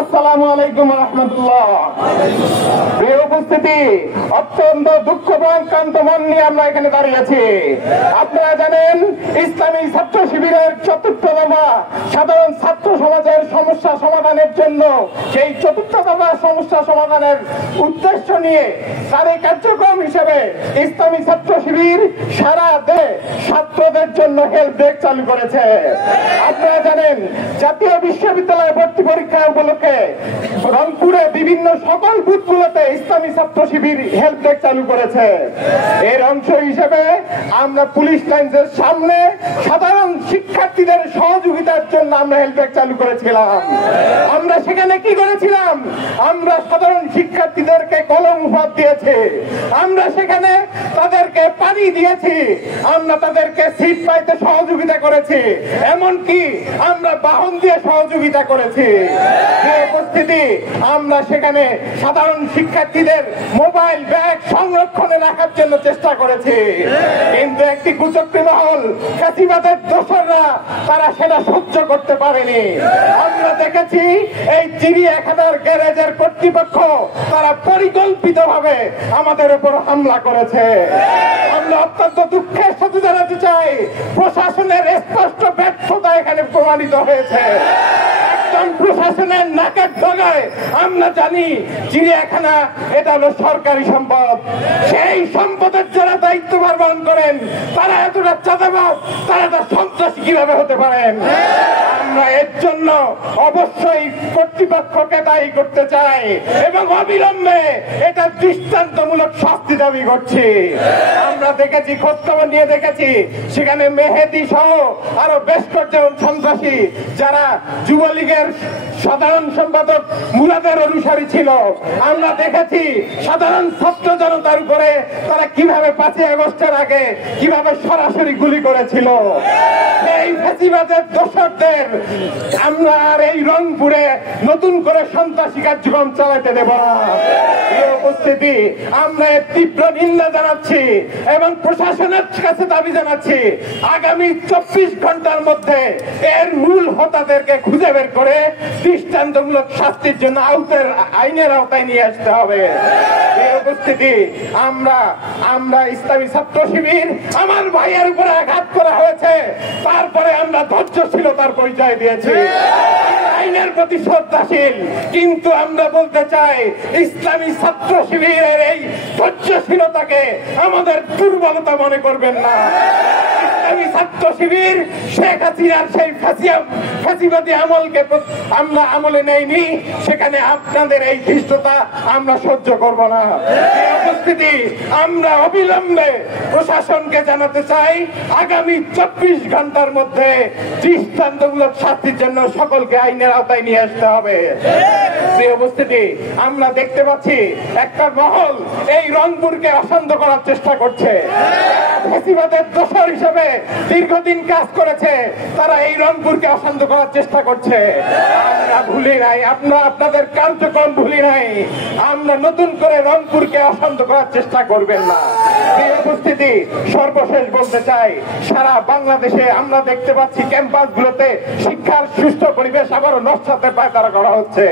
আসসালামু আলাইকুম রহমতুল্লাহ। প্রিয় উপস্থিতি, অত্যন্ত দুঃখ ভারাক্রান্ত মন নিয়ে আমরা এখানে দাঁড়িয়ে আছি। আপনারা জানেন, ইসলামী ছাত্র শিবিরের ৪র্থ দফা সাধারণ ছাত্র সমাজের সমস্যা সমাধানের জন্য, সেই ৪র্থ দফা সমস্যা সমাধানের উদ্দেশ্য নিয়ে তারই কার্যক্রম হিসেবে ইসলামী ছাত্র শিবির সারা দেশে ছাত্রদের জন্য হেল্প ডেস্ক চালু করেছে। আপনারা জানেন, জাতীয় বিশ্ববিদ্যালয় ভর্তি পরীক্ষা উপলক্ষে রংপুরে বিভিন্ন সকল বুথগুলোতে ইসলামী ছাত্র শিবির হেল্প ডেস্ক চালু করেছে। এর অংশ হিসেবে আমরা পুলিশ লাইনের সামনে সাধারণ শিক্ষার্থীদের সহযোগিতার জন্য আমরা হেল্প ডেস্ক চালু করেছিলাম। আমরা সেখানে কি করেছিলাম? আমরা সাধারণ শিক্ষার্থীদেরকে কলম উপহার দিয়েছি, আমরা সেখানে তাদেরকে পানি দিয়েছি, আমরা তাদেরকে সিট পাইতে সহযোগিতা করেছি, এমনকি আমরা বাহন দিয়ে সহযোগিতা করেছি। উপস্থিতি, আমরা সেখানে সাধারণ শিক্ষার্থীদের মোবাইল ব্যাগ সংরক্ষণে রাখার জন্য চেষ্টা করেছি। কিন্তু একটি কুচক্রী মহল, ফ্যাসিবাদের দোসররা, তারা সেটা সহ্য করতে পারেনি। আমরা দেখেছি এই চিড়িয়াখানার গ্যারেজের কর্তৃপক্ষ তারা পরিকল্পিতভাবে আমাদের উপর হামলা করেছে। আমরা অত্যন্ত দুঃখের সাথে জানাতে চাই, প্রশাসনের স্পষ্ট ব্যর্থতা এখানে প্রমাণিত হয়েছে। প্রশাসনের নাকের ডগায় আমরা জানি চিড়িয়াখানা এটা হলো সরকারি সম্পদ। সেই সম্পদের যারা দায়িত্বভার বহন করেন তারা এতটা চাঁদাবাজ, তারা এত সন্ত্রাসী কিভাবে হতে পারেন? আমরা এর জন্য অবশ্যই কর্তৃপক্ষকে দায়ী করতে চাই এবং অবিলম্বে এটা দৃষ্টান্তমূলক শাস্তি দাবি করছি। আমরা দেখেছি, খোঁজখবর নিয়ে দেখেছি, সেখানে মেহেদী সহ আরো বেশ কয়েকজন সন্ত্রাসী যারা যুবলীগের সাধারণ সম্পাদক মুরাদের অনুসারী ছিল, আমরা দেখেছি সাধারণ ছাত্র জনতার উপরে তারা কিভাবে ৫ই আগস্টের আগে কিভাবে সরাসরি গুলি করেছিল। এই ফ্যাসিবাদের দোসরদের আমরা আর এই রংপুরে নতুন করে সন্ত্রাসী কার্যক্রম চালাতে দেব না। উপস্থিতি, আমরা এর তীব্র নিন্দা জানাচ্ছি এবং প্রশাসনের কাছে দাবি জানাচ্ছি, আগামী ২৪ ঘন্টার মধ্যে এর মূল হোতাদেরকে খুঁজে বের করে দৃষ্টান্তমূলক শাস্তির জন্য আইনের আওতায় নিয়ে আসতে হবে। এই উপস্থিতি, আমরা ইসলামী ছাত্র শিবির, আমার ভাইয়ের উপরে আঘাত করা হয়েছে, তারপরে আমরা ধৈর্যশীলতার পরিচয় দিয়েছি, আইনের প্রতি শ্রদ্ধাশীল। কিন্তু আমরা বলতে চাই, ইসলামী ছাত্র শিবিরের এই ধৈর্যশীলতাকে আমাদের দুর্বলতা মনে করবেন না। ইসলামী ছাত্র শিবির শেখ হাসিনার সেই ফ্যাসিবাদী আমলকে আমরা আমলে নেইনি, সেখানে আপনাদের এই ধৃষ্টতা আমরা সহ্য করব না। উপস্থিতি, আমরা অবিলম্বে প্রশাসনকে জানাতে চাই, আগামী ২৪ ঘন্টার মধ্যে দৃষ্টান্তমূলক শাস্তির জন্য সকলকে আইনের আওতায় নিয়ে আসতে হবে। প্রিয় উপস্থিতি, আমরা দেখতে পাচ্ছি একটা মহল এই রংপুরকে অশান্ত করার চেষ্টা করছে। ফ্যাসিবাদের দোসর হিসেবে দীর্ঘদিন কাজ করেছে, তারা এই রংপুরকে অশান্ত করার চেষ্টা করছে। আমরা ভুলি নাই, আপনাদের কার্যক্রম ভুলি নাই, আমরা নতুন করে রংপুরকে অশান্ত করার চেষ্টা করবেন না। এই উপস্থিতি, সর্বশেষ বলতে চাই, সারা বাংলাদেশে আমরা দেখতে পাচ্ছি ক্যাম্পাসগুলোতে শিক্ষার সুষ্ঠু পরিবেশ আবারও নস্যাতের পায়তারা করা হচ্ছে,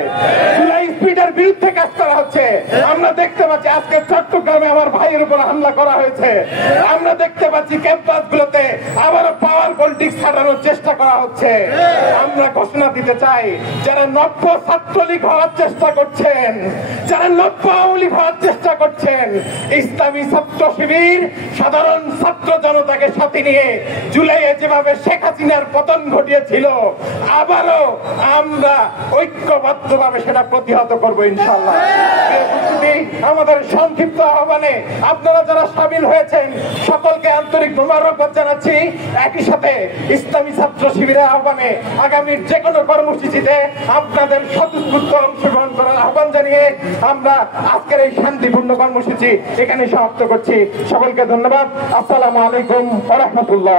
জুলাই স্পিডের বিরুদ্ধে কাজ করা হচ্ছে। আমরা দেখতে পাচ্ছি আজকে চট্টগ্রামে আমার ভাইয়ের উপর হামলা করা হয়েছে। আমরা দেখতে পাচ্ছি ক্যাম্পাসগুলোতে আবারও পাওয়ার পলিটিক্স খাটানোর চেষ্টা করা হচ্ছে। আমরা ঘোষণা দিতে চাই, যারা নব্য ছাত্রলীগ হওয়ার চেষ্টা করছেন, যারা নব্য আওয়ামী লীগ হওয়ার চেষ্টা করছেন, ইসলামী ছাত্র শিবির সাধারণ ছাত্র জনতাকে সাথে নিয়ে জুলাইয়ে যেভাবে শেখ হাসিনার পতন ঘটিয়েছিল, আবারও আমরা ঐক্যবদ্ধভাবে সেটা প্রতিহত করবো ইনশাআল্লাহ। আমাদের সংক্ষিপ্ত আহ্বানে আপনারা যারা সামিল হয়েছেন সকলকে আন্তরিক মোবারকবাদ জানাচ্ছি। একই সাথে ইসলামী ছাত্র শিবিরের আহ্বানে আগামীর যে কোনো কর্মসূচিতে আপনাদের স্বতঃস্ফূর্ত অংশগ্রহণ করার আহ্বান জানিয়ে আমরা আজকের এই শান্তিপূর্ণ কর্মসূচি এখানে সমাপ্ত করছি। সকলকে ধন্যবাদ। আসসালামু আলাইকুম ওয়া রাহমাতুল্লাহ।